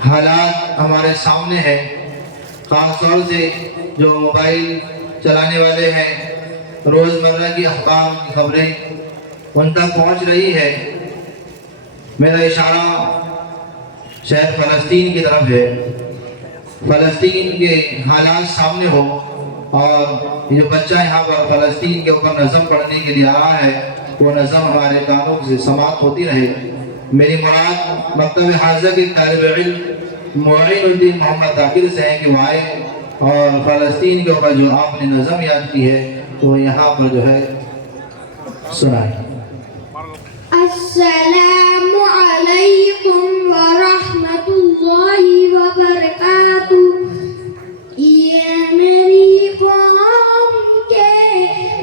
हालात हमारे सामने हैं, ख़ास तौर से जो मोबाइल चलाने वाले हैं, रोज़मर्रा की अखबार की खबरें उन तक पहुँच रही है। मेरा इशारा शहर फ़लस्तीन की तरफ है। फ़लस्तीन के हालात सामने हो और ये जो बच्चा यहाँ पर फ़लस्तीन के ऊपर नज़म पढ़ने के लिए आ रहा है, वो नज़म हमारे कानों से समाप्त होती रहे। मेरी मुराद मकतब हाज़ा के तालिब इल्म मुईनुद्दीन मोहम्मद ताकिर से है कि वो आए और फ़लस्तीन के ऊपर जो आपने नज़म याद की है तो यहाँ पर जो है सुनाए। अस्सलामु अलैकुम व रहमतुल्लाहि व बरकातुहू। ये मेरी कौम के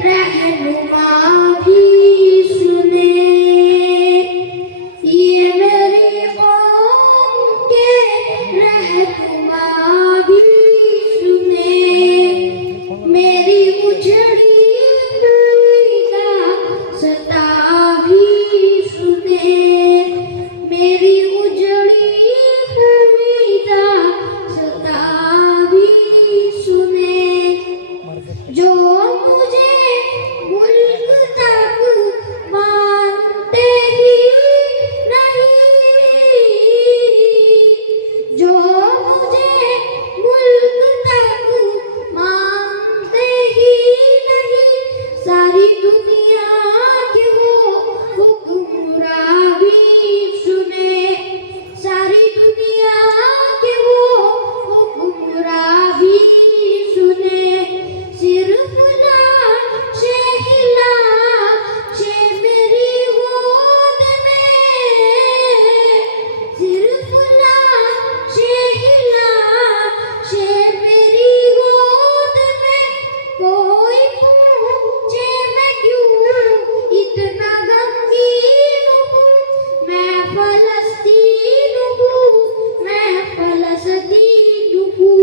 रहनुमा भी सुने, ये मेरी कौम के रहनुमा भी सुने, मेरी उजड़ी हुई दास्तां भी सुने, मेरी उजड़ी हुई दास्तां भी सुने। जो मुझे मुल्क तक मानते ही नहीं, जो मुझे मुल्क तक मानते ही नहीं, सारी दुनिया के वो हुक्मरां भी सुने, सारी दुनिया के वो हुक्मरां भी सुने। सिर्फ लाशे मेरी गोद में, सिर्फ लाशे मेरी गोद में, कोई पूछे मैं क्यों इतना गमगीन हूँ। मैं फ़लस्तीन हूँ, मैं फ़लस्तीन हूँ।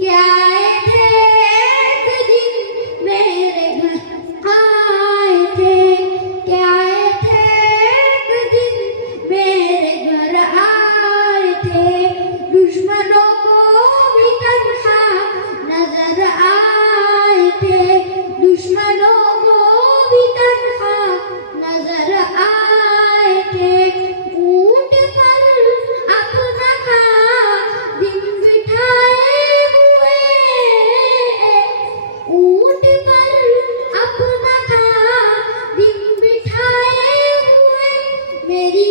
क्या आए थे एक दिन मेरे घर आए थे, क्या आए थे एक दिन मेरे घर आए थे। दुश्मनों को भी तन्हा नजर आए थे, दुश्मनों को भी तन्हा नजर आए थे। ऊंट पर अपना खादिम बिठाए हुए, ऊंट पर अपना खादिम बिठाए हुए, मेरी